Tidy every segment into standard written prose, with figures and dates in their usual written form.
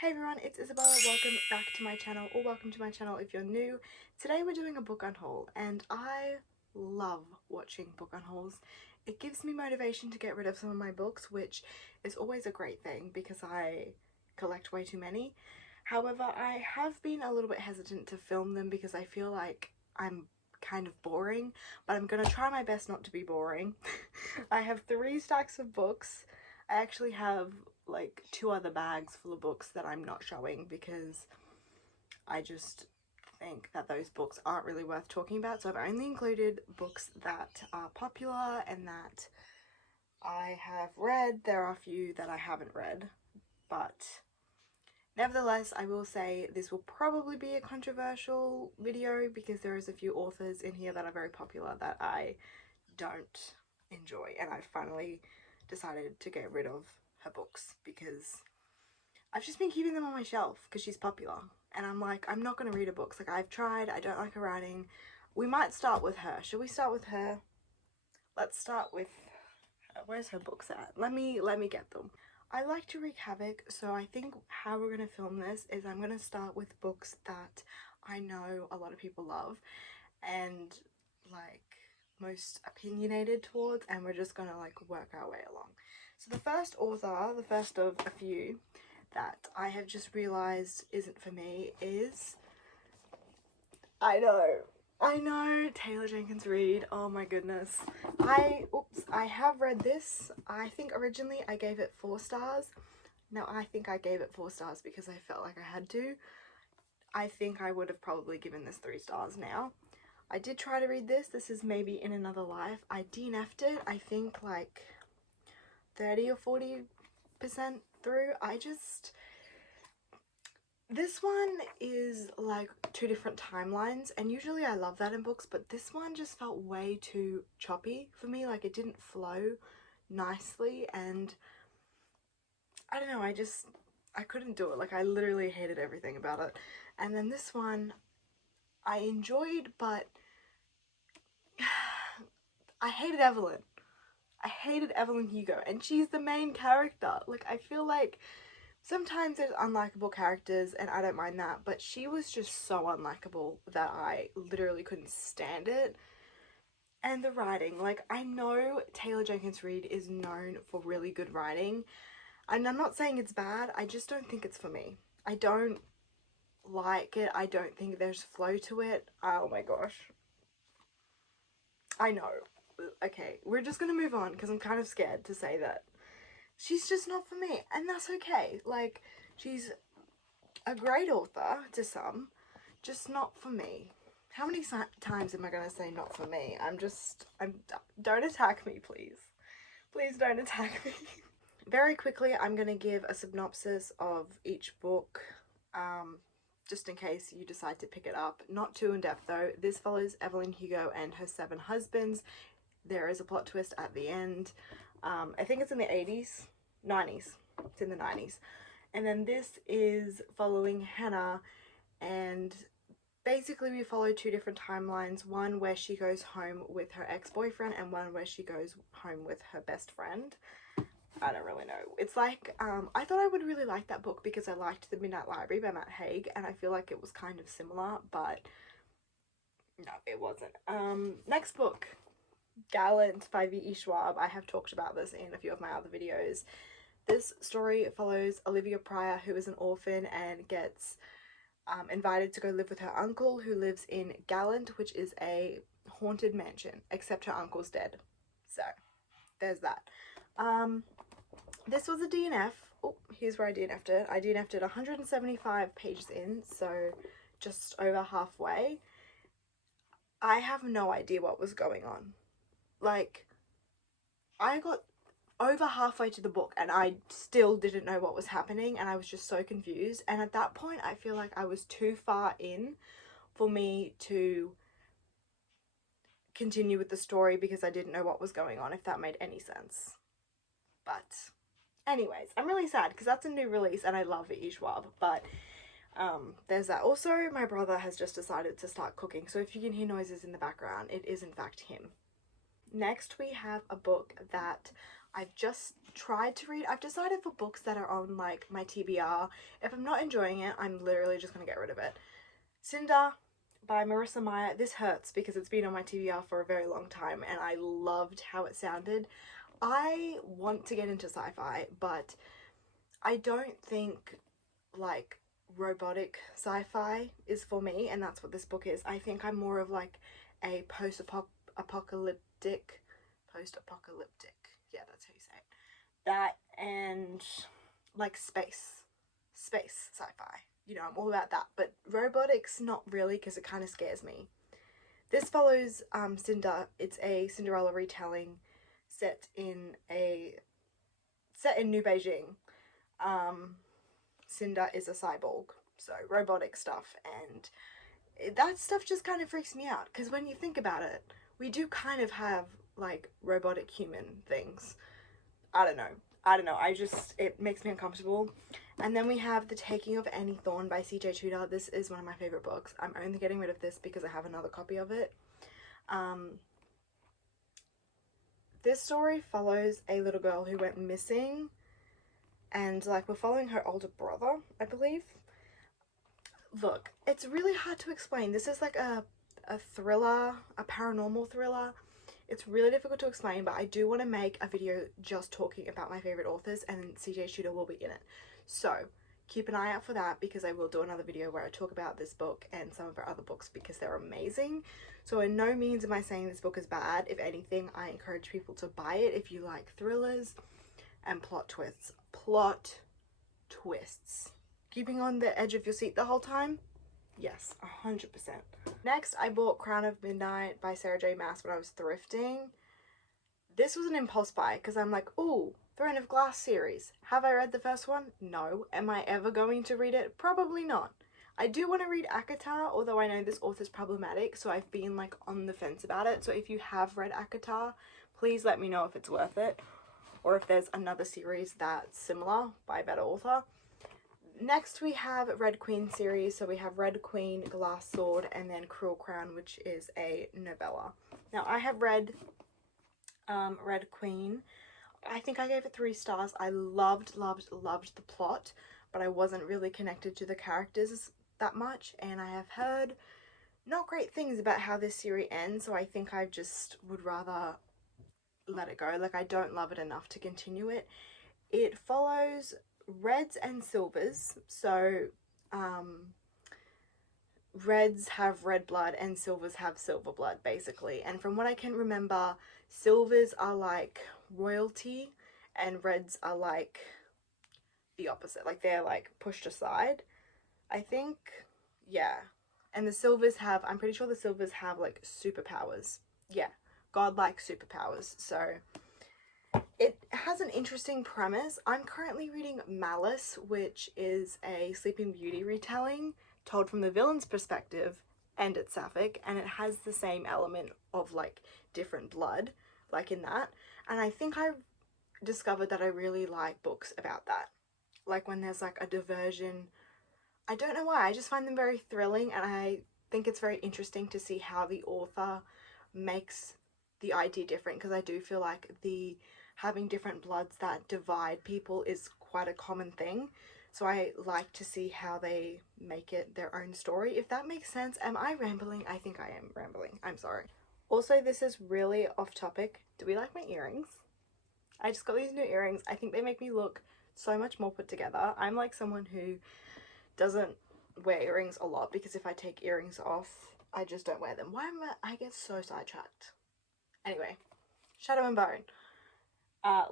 Hey everyone, it's Isabella. Welcome back to my channel, or welcome to my channel if you're new. Today we're doing a book unhaul, and I love watching book unhauls. It gives me motivation to get rid of some of my books, which is always a great thing because I collect way too many. However, I have been a little bit hesitant to film them because I feel like I'm kind of boring, but I'm gonna try my best not to be boring. I have 3 stacks of books. I actually have like 2 other bags full of books that I'm not showing because I just think that those books aren't really worth talking about. So I've only included books that are popular and that I have read. There are a few that I haven't read, but nevertheless, I will say this will probably be a controversial video because there is a few authors in here that are very popular that I don't enjoy, and I finally decided to get rid of her books because I've just been keeping them on my shelf because she's popular, and I'm like, I'm not going to read her books. Like, I've tried, I don't like her writing. We might start with her. Should we start with her? Let's start with her. Where's her books at? Let me get them. I like to wreak havoc, so I think how we're going to film this is I'm going to start with books that I know a lot of people love and like most opinionated towards, and we're just gonna like work our way along. So the first author, the first of a few that I have just realized isn't for me is, I know, Taylor Jenkins Reid. Oh my goodness. I have read this. I think originally I gave it 4 stars. Now I think I gave it 4 stars because I felt like I had to. I think I would have probably given this 3 stars now. I did try to read this. This is Maybe in Another Life. I DNF'd it, I think like 30 or 40% through. This one is like 2 different timelines, and usually I love that in books, but this one just felt way too choppy for me. Like, it didn't flow nicely, and I don't know, I couldn't do it. Like, I literally hated everything about it. And then this one I enjoyed, but I hated Evelyn. I hated Evelyn Hugo, and she's the main character. Like, I feel like sometimes there's unlikable characters, and I don't mind that, but she was just so unlikable that I literally couldn't stand it. And the writing, like, I know Taylor Jenkins Reid is known for really good writing, and I'm not saying it's bad, I just don't think it's for me. I don't like it. I don't think there's flow to it. Oh my gosh. I know. Okay, we're just gonna move on because I'm kind of scared to say that she's just not for me, and that's okay. Like, she's a great author to some, just not for me. How many times am I gonna say not for me? Don't attack me, please. Please don't attack me. Very quickly, I'm gonna give a synopsis of each book, just in case you decide to pick it up. Not too in depth though. This follows Evelyn Hugo and her 7 husbands. There is a plot twist at the end. I think it's in the 80s, 90s. It's in the 90s. And then this is following Hannah, and basically we follow 2 different timelines. One where she goes home with her ex-boyfriend, and one where she goes home with her best friend. I don't really know. It's like, I thought I would really like that book because I liked The Midnight Library by Matt Haig, and I feel like it was kind of similar, but no, it wasn't. Next book, Gallant by V.E. Schwab. I have talked about this in a few of my other videos. This story follows Olivia Pryor, who is an orphan and gets invited to go live with her uncle, who lives in Gallant, which is a haunted mansion, except her uncle's dead. So there's that. This was a DNF. Oh, here's where I DNF'd it. I DNF'd it 175 pages in, so just over halfway. I have no idea what was going on. Like, I got over halfway to the book and I still didn't know what was happening, and I was just so confused. And at that point, I feel like I was too far in for me to continue with the story because I didn't know what was going on, if that made any sense. But anyways, I'm really sad because that's a new release and I love V.E. Schwab, but there's that. Also, my brother has just decided to start cooking, so if you can hear noises in the background, it is in fact him. Next, we have a book that I've just tried to read. I've decided for books that are on like my TBR, if I'm not enjoying it, I'm literally just gonna get rid of it. Cinder by Marissa Meyer. This hurts because it's been on my TBR for a very long time and I loved how it sounded. I want to get into sci-fi, but I don't think like robotic sci-fi is for me, and that's what this book is. I think I'm more of like a post-apocalyptic, yeah, that's how you say it. That and like space sci-fi. You know, I'm all about that, but robotics not really, because it kind of scares me. This follows Cinder. It's a Cinderella retelling set in New Beijing. Cinder is a cyborg, so robotic stuff, and that stuff just kind of freaks me out, because when you think about it, we do kind of have like robotic human things. I don't know, it makes me uncomfortable. And then we have The Taking of Annie Thorne by C.J. Tudor. This is one of my favorite books. I'm only getting rid of this because I have another copy of it. This story follows a little girl who went missing, and like we're following her older brother, I believe. Look, it's really hard to explain. This is like a thriller, a paranormal thriller. It's really difficult to explain, but I do want to make a video just talking about my favorite authors, and CJ Tudor will be in it. So keep an eye out for that, because I will do another video where I talk about this book and some of her other books because they're amazing. So in no means am I saying this book is bad. If anything, I encourage people to buy it if you like thrillers and plot twists. Plot twists. Keeping on the edge of your seat the whole time? Yes, 100%. Next, I bought Crown of Midnight by Sarah J Maas when I was thrifting. This was an impulse buy because I'm like, ooh, Throne of Glass series. Have I read the first one? No. Am I ever going to read it? Probably not. I do want to read ACOTAR, although I know this author's problematic, so I've been like on the fence about it. So if you have read ACOTAR, please let me know if it's worth it, or if there's another series that's similar by a better author. Next we have Red Queen series. So we have Red Queen, Glass Sword, and then Cruel Crown, which is a novella. Now I have read Red Queen. I think I gave it 3 stars. I loved the plot, but I wasn't really connected to the characters that much, and I have heard not great things about how this series ends, so I think I just would rather let it go. Like, I don't love it enough to continue it. It follows reds and silvers, so reds have red blood and silvers have silver blood, basically. And from what I can remember, silvers are like royalty and reds are like the opposite, like they're like pushed aside, I think. Yeah. And the silvers have, I'm pretty sure the silvers have like superpowers. Yeah, godlike superpowers. So it has an interesting premise. I'm currently reading Malice, which is a Sleeping Beauty retelling told from the villain's perspective, and it's sapphic, and it has the same element of like different blood, like in that. And I think I've discovered that I really like books about that, like when there's like a diversion. I don't know why, I just find them very thrilling, and I think it's very interesting to see how the author makes the idea different, because I do feel like the having different bloods that divide people is quite a common thing. So I like to see how they make it their own story, if that makes sense. Am I rambling? I think I am rambling. I'm sorry. Also, this is really off topic. Do we like my earrings? I just got these new earrings. I think they make me look so much more put together. I'm like someone who doesn't wear earrings a lot, because if I take earrings off, I just don't wear them. Why am I get so sidetracked? Anyway, Shadow and Bone.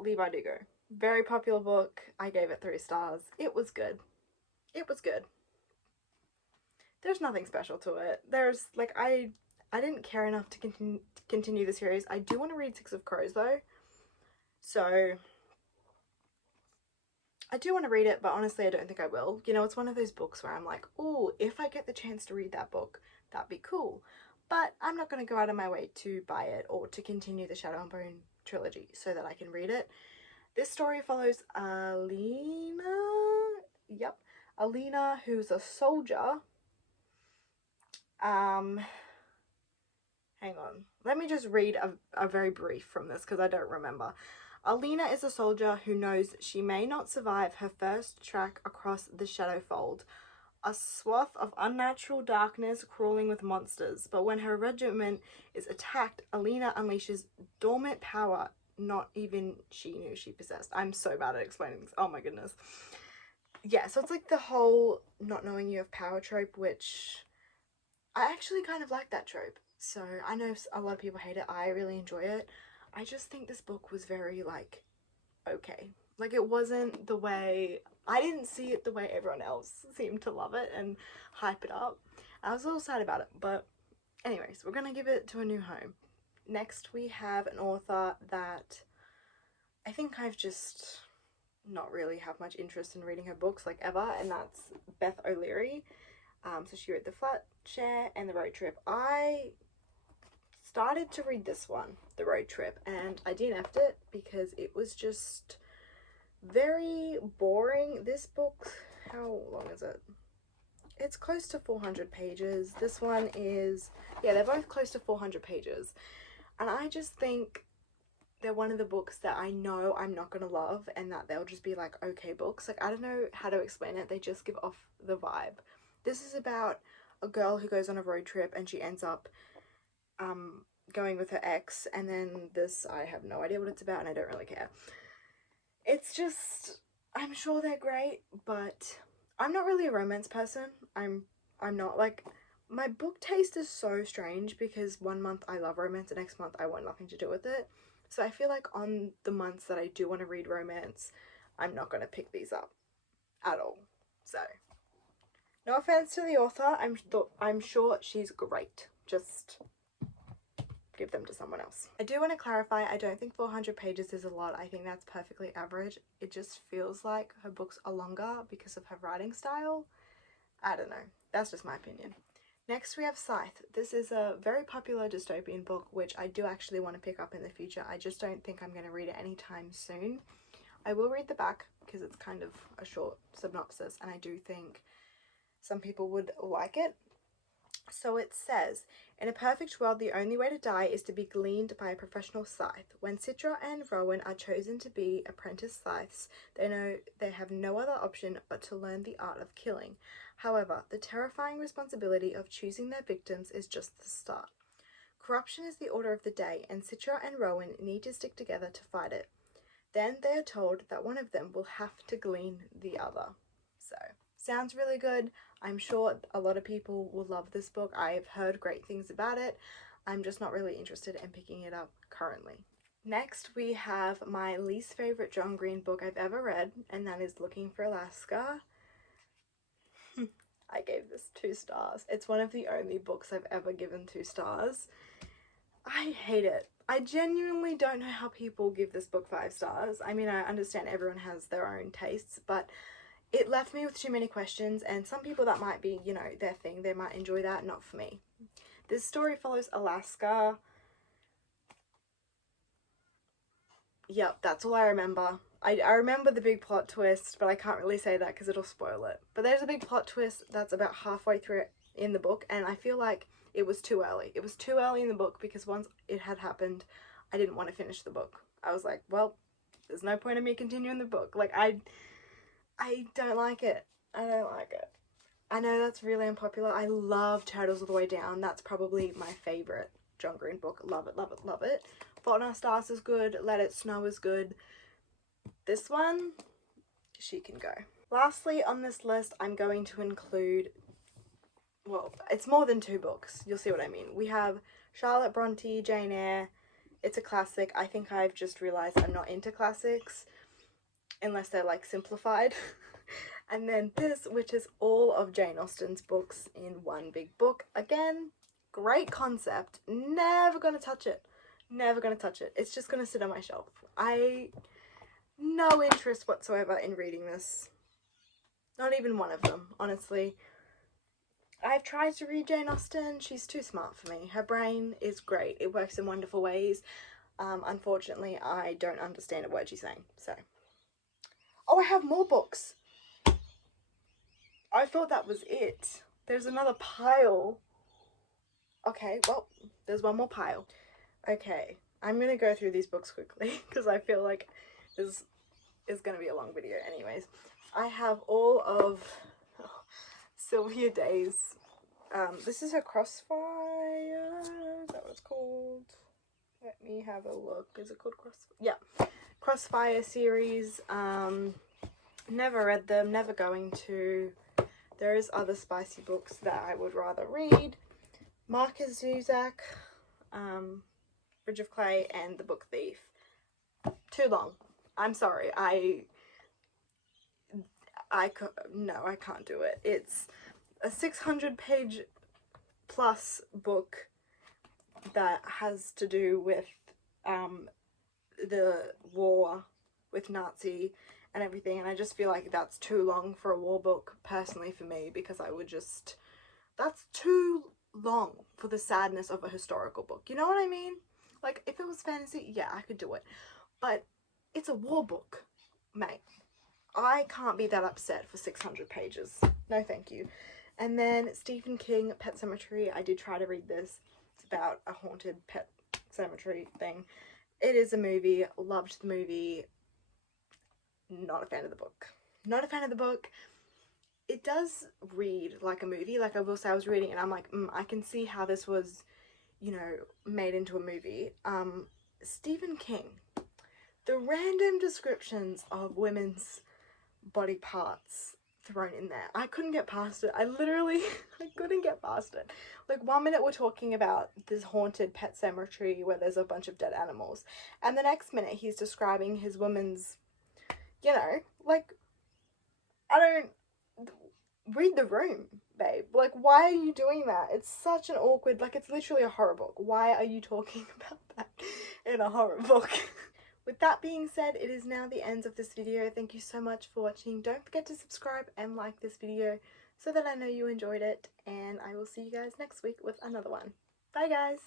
Leigh Bardugo. Very popular book. I gave it 3 stars. It was good. It was good. There's nothing special to it. There's like, I didn't care enough to continue the series. I do want to read Six of Crows though, so I do want to read it, but honestly I don't think I will. You know, it's one of those books where I'm like, oh, if I get the chance to read that book, that'd be cool, but I'm not going to go out of my way to buy it or to continue the Shadow and Bone trilogy so that I can read it. This story follows Alina, Alina, who's a soldier. Hang on, let me just read a very brief from this, because I don't remember. Alina is a soldier who knows she may not survive her first trek across the Shadowfold, a swath of unnatural darkness crawling with monsters. But when her regiment is attacked, Alina unleashes dormant power not even she knew she possessed. I'm so bad at explaining this. Oh my goodness. Yeah, so it's like the whole not knowing you have power trope, which I actually kind of like that trope. So I know a lot of people hate it. I really enjoy it. I just think this book was very, like, okay. Like, it wasn't the way, I didn't see it the way everyone else seemed to love it and hype it up. I was a little sad about it, but anyways, we're gonna give it to a new home. Next, we have an author that I think I've just not really have much interest in reading her books, like, ever, and that's Beth O'Leary. So she wrote The Flat Share and The Road Trip. I started to read this one, The Road Trip, and I DNF'd it because it was just very boring. This book, how long is it? It's close to 400 pages. This one is, yeah, they're both close to 400 pages. And I just think they're one of the books that I know I'm not gonna love, and that they'll just be like okay books. Like, I don't know how to explain it. They just give off the vibe. This is about a girl who goes on a road trip and she ends up going with her ex, and then this, I have no idea what it's about and I don't really care. It's just, I'm sure they're great, but I'm not really a romance person. I'm not, like, my book taste is so strange because one month I love romance, the next month I want nothing to do with it. So I feel like on the months that I do want to read romance, I'm not going to pick these up at all. So, no offense to the author, I'm sure she's great. Just give them to someone else. I do want to clarify, I don't think 400 pages is a lot. I think that's perfectly average. It just feels like her books are longer because of her writing style. I don't know. That's just my opinion. Next we have Scythe. This is a very popular dystopian book, which I do actually want to pick up in the future. I just don't think I'm going to read it anytime soon. I will read the back because it's kind of a short synopsis, and I do think some people would like it. So it says, in a perfect world, the only way to die is to be gleaned by a professional scythe. When Citra and Rowan are chosen to be apprentice scythes, they know they have no other option but to learn the art of killing. However, the terrifying responsibility of choosing their victims is just the start. Corruption is the order of the day, and Citra and Rowan need to stick together to fight it. Then they are told that one of them will have to glean the other. So, sounds really good. I'm sure a lot of people will love this book. I've heard great things about it. I'm just not really interested in picking it up currently. Next, we have my least favorite John Green book I've ever read, and that is Looking for Alaska. I gave this 2 stars. It's one of the only books I've ever given 2 stars. I hate it. I genuinely don't know how people give this book 5 stars. I mean, I understand everyone has their own tastes, but it left me with too many questions, and some people that might be, you know, their thing. They might enjoy that, not for me. This story follows Alaska. Yep, that's all I remember. I remember the big plot twist, but I can't really say that because it'll spoil it. But there's a big plot twist that's about halfway through in the book, and I feel like it was too early. It was too early in the book because once it had happened, I didn't want to finish the book. I was like, well, there's no point in me continuing the book. Like, I don't like it. I don't like it. I know that's really unpopular. I love Turtles All the Way Down. That's probably my favourite John Green book. Love it, love it, love it. Fault in Our Stars is good. Let It Snow is good. This one, she can go. Lastly on this list, I'm going to include, well, it's more than 2 books. You'll see what I mean. We have Charlotte Bronte, Jane Eyre. It's a classic. I think I've just realised I'm not into classics unless they're, like, simplified. And then this, which is all of Jane Austen's books in one big book. Again, great concept. Never gonna touch it. Never gonna touch it. It's just gonna sit on my shelf. No interest whatsoever in reading this. Not even one of them, honestly. I've tried to read Jane Austen. She's too smart for me. Her brain is great. It works in wonderful ways. Unfortunately, I don't understand a word she's saying, so. Oh, I have more books. I thought that was it. There's another pile. Okay, well, there's one more pile. Okay, I'm gonna go through these books quickly because I feel like this is gonna be a long video anyways. I have all of Sylvia Day's, this is her Crossfire, is that what it's called? Let me have a look. Is it called Crossfire? Yeah, Crossfire series. Never read them, never going to. There is other spicy books that I would rather read. Marcus Zuzak, Bridge of Clay, and The Book Thief. Too long. I'm sorry. No, I can't do it. It's a 600-page plus book that has to do with the war with Nazi and everything, and I just feel like that's too long for a war book, personally, for me, because I would just, that's too long for the sadness of a historical book, you know what I mean? Like, if it was fantasy, yeah, I could do it, but it's a war book, mate. I can't be that upset for 600 pages. No thank you. And then Stephen King, Pet Sematary. I did try to read this. It's about a haunted pet cemetery thing. It is a movie. Loved the movie. Not a fan of the book. Not a fan of the book. It does read like a movie. Like, I will say, I was reading and I'm like, I can see how this was, you know, made into a movie. Stephen King. The random descriptions of women's body parts thrown in there. I couldn't get past it. I couldn't get past it. Like, 1 minute we're talking about this haunted pet cemetery where there's a bunch of dead animals, and the next minute he's describing his woman's, you know, like, I don't, read the room, babe. Like, why are you doing that? It's such an awkward, like, it's literally a horror book. Why are you talking about that in a horror book? With that being said, it is now the end of this video. Thank you so much for watching. Don't forget to subscribe and like this video so that I know you enjoyed it. And I will see you guys next week with another one. Bye, guys!